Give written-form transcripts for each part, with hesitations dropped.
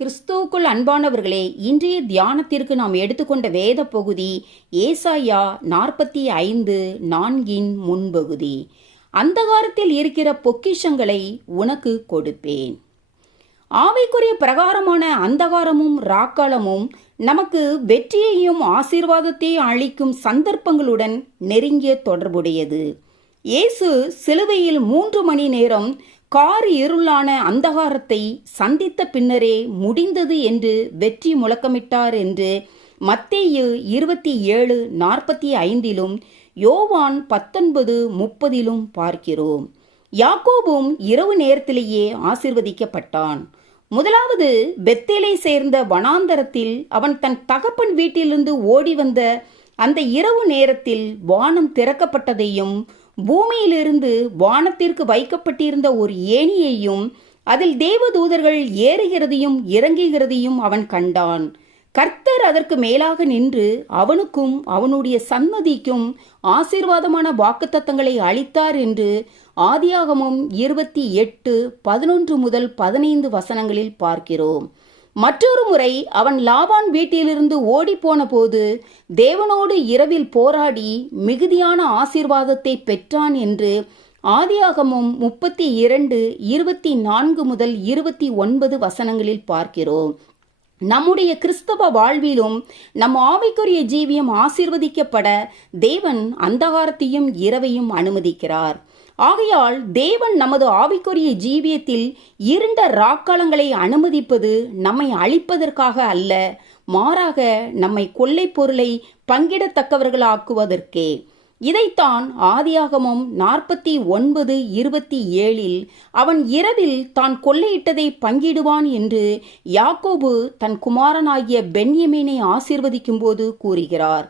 கிறிஸ்துவுக்குள் அன்பானவர்களே, இன்றைய தியானத்திற்கு நாம் எடுத்துக்கொண்ட வேத பகுதி ஏசாயா 45:4 முன்பகுதி. அந்தகாரத்தில் இருக்கிற பொக்கிஷங்களை உனக்கு கொடுப்பேன். ஆவிக்குரிய பிரகாரமான அந்தகாரமும் ராக்காலமும் நமக்கு வெற்றியையும் ஆசீர்வாதத்தையும் அளிக்கும் சந்தர்ப்பங்களுடன் நெருங்கிய தொடர்புடையது. இயேசு சிலுவையில் 3 மணி நேரம் கார் இருளான அந்தகாரத்தை சந்தித்த பின்னரே முடிந்தது என்று வெற்றி முழக்கமிட்டார் என்று மத்தேயு 27:45 யோவான் 19:30 பார்க்கிறோம். யாக்கோபும் இரவு நேரத்திலேயே ஆசீர்வதிக்கப்பட்டான். முதலாவது பெத்தேலை சேர்ந்த வனாந்தரத்தில் அவன் தன் தகப்பன் வீட்டிலிருந்து ஓடி வந்த அந்த இரவு நேரத்தில் வானம் திறக்கப்பட்டதையும் பூமியிலிருந்து வானத்திற்கு வைக்கப்பட்டிருந்த ஒரு ஏணியையும் அதில் தேவதூதர்கள் ஏறுகிறதையும் இறங்குகிறதையும் அவன் கண்டான். கர்த்தர் அதற்கு மேலாக நின்று அவனுக்கும் அவனுடைய சன்னதிக்கும் ஆசீர்வாதமான வாக்குத்தத்தங்களை அளித்தார் என்று ஆதியாகமம் 28:11-15 பார்க்கிறோம். மற்றொரு முறை அவன் லாபான் வீட்டிலிருந்து ஓடிப்போன போது தேவனோடு இரவில் போராடி மிகுதியான ஆசீர்வாதத்தை பெற்றான் என்று ஆதியாகமம் 32:24-29 பார்க்கிறோம். நம்முடைய கிறிஸ்தவ வாழ்விலும் நம் ஆவிக்குரிய ஜீவியம் ஆசீர்வதிக்கப்பட தேவன் அந்தகாரத்தையும் இரவையும் அனுமதிக்கிறார். ஆகையால் தேவன் நமது ஆவிக்குரிய ஜீவியத்தில் இருண்ட ராக்காலங்களை அனுமதிப்பது நம்மை அழிப்பதற்காக அல்ல, மாறாக நம்மை கொள்ளை பொருளை பங்கிடத்தக்கவர்களாக்குவதற்கே. இதைத்தான் ஆதியாகமம் 49:27 அவன் இரவில் தான் கொள்ளையிட்டதை பங்கிடுவான் என்று யாக்கோபு தன் குமாரனாகிய பென்யமீனை ஆசீர்வதிக்கும் போது கூறுகிறார்.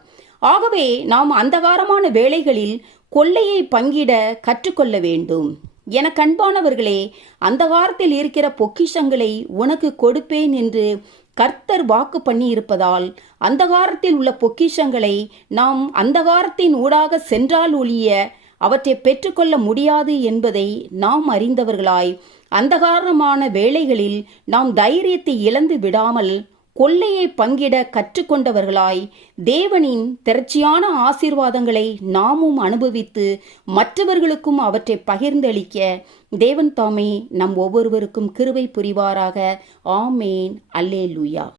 ஆகவே நாம் அந்தகாரமான வேளைகளில் கொள்ளையை பங்கிட கற்றுக்கொள்ள வேண்டும். எனக்கு அன்பானவர்களே, அந்தகாரத்தில் இருக்கிற பொக்கிஷங்களை உனக்கு கொடுப்பேன் என்று கர்த்தர் வாக்கு பண்ணி இருப்பதால் அந்தகாரத்தில் உள்ள பொக்கிஷங்களை நாம் அந்தகாரத்தின் ஊடாக சென்றால் ஒழிய அவற்றை பெற்றுக்கொள்ள முடியாது என்பதை நாம் அறிந்தவர்களாய் அந்தகாரமான வேளைகளில் நாம் தைரியத்தை இழந்து விடாமல் கொள்ளையை பங்கிட கற்றுக்கொண்டவர்களாய் தேவனின் திரட்சியான ஆசீர்வாதங்களை நாமும் அனுபவித்து மற்றவர்களுக்கும் அவற்றை பகிர்ந்தளிக்க தேவன் தாமே நம் ஒவ்வொருவருக்கும் கிருபை புரிவாராக. ஆமேன். அல்லேலூயா.